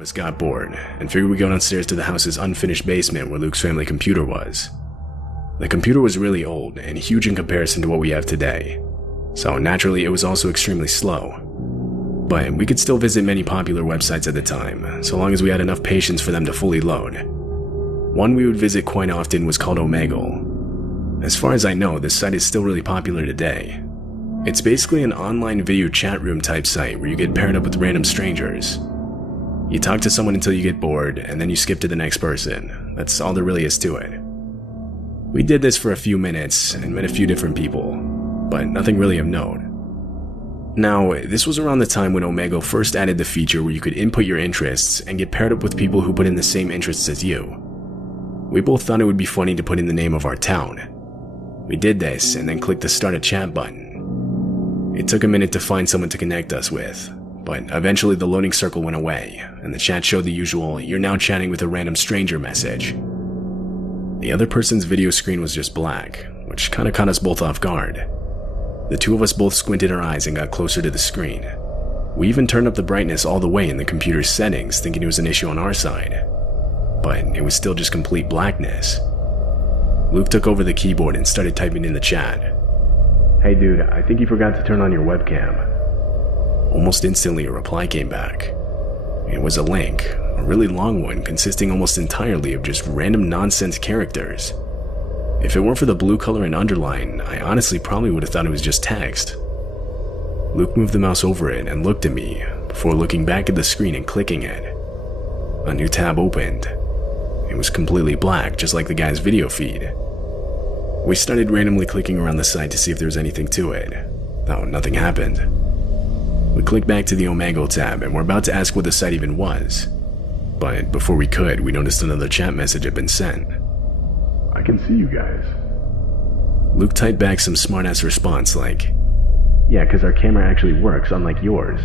Us got bored and figured we'd go downstairs to the house's unfinished basement where Luke's family computer was. The computer was really old and huge in comparison to what we have today, so naturally it was also extremely slow. But we could still visit many popular websites at the time, so long as we had enough patience for them to fully load. One we would visit quite often was called Omegle. As far as I know, this site is still really popular today. It's basically an online video chat room type site where you get paired up with random strangers. You talk to someone until you get bored, and then you skip to the next person. That's all there really is to it. We did this for a few minutes and met a few different people, but nothing really of note. Now, this was around the time when Omegle first added the feature where you could input your interests and get paired up with people who put in the same interests as you. We both thought it would be funny to put in the name of our town. We did this and then clicked the start a chat button. It took a minute to find someone to connect us with, but eventually the loading circle went away and the chat showed the usual "you're now chatting with a random stranger" message. The other person's video screen was just black, which kinda caught us both off guard. The two of us both squinted our eyes and got closer to the screen. We even turned up the brightness all the way in the computer's settings, thinking it was an issue on our side. But it was still just complete blackness. Luke took over the keyboard and started typing in the chat. "Hey dude, I think you forgot to turn on your webcam." Almost instantly a reply came back. It was a link, a really long one consisting almost entirely of just random nonsense characters. If it weren't for the blue color and underline, I honestly probably would have thought it was just text. Luke moved the mouse over it and looked at me, before looking back at the screen and clicking it. A new tab opened. It was completely black, just like the guy's video feed. We started randomly clicking around the site to see if there was anything to it, though nothing happened. We clicked back to the Omegle tab and were about to ask what the site even was, but before we could, we noticed another chat message had been sent. "I can see you guys." Luke typed back some smartass response like, "Yeah, cause our camera actually works, unlike yours."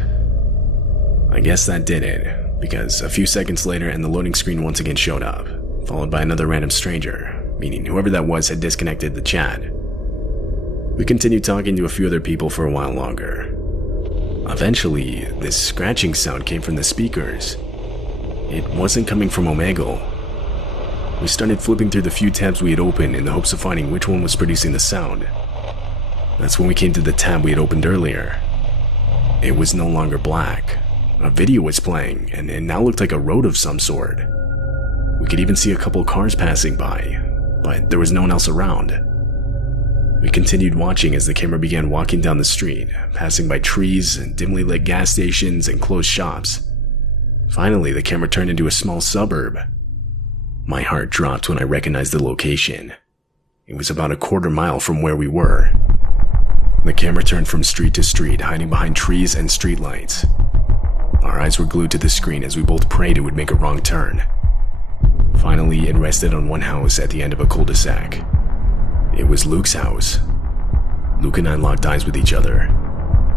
I guess that did it, because a few seconds later and the loading screen once again showed up, followed by another random stranger, meaning whoever that was had disconnected the chat. We continued talking to a few other people for a while longer. Eventually, this scratching sound came from the speakers. It wasn't coming from Omegle. We started flipping through the few tabs we had opened in the hopes of finding which one was producing the sound. That's when we came to the tab we had opened earlier. It was no longer black. A video was playing, and it now looked like a road of some sort. We could even see a couple cars passing by, but there was no one else around. We continued watching as the camera began walking down the street, passing by trees and dimly lit gas stations and closed shops. Finally, the camera turned into a small suburb. My heart dropped when I recognized the location. It was about a quarter mile from where we were. The camera turned from street to street, hiding behind trees and streetlights. Our eyes were glued to the screen as we both prayed it would make a wrong turn. Finally, it rested on one house at the end of a cul-de-sac. It was Luke's house. Luke and I locked eyes with each other.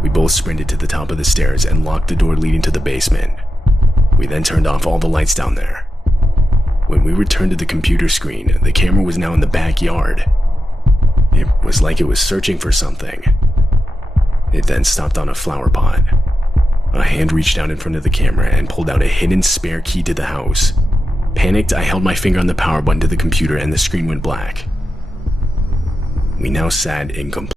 We both sprinted to the top of the stairs and locked the door leading to the basement. We then turned off all the lights down there. When we returned to the computer screen, the camera was now in the backyard. It was like it was searching for something. It then stopped on a flower pot. A hand reached out in front of the camera and pulled out a hidden spare key to the house. Panicked, I held my finger on the power button to the computer and the screen went black. We now sat in complete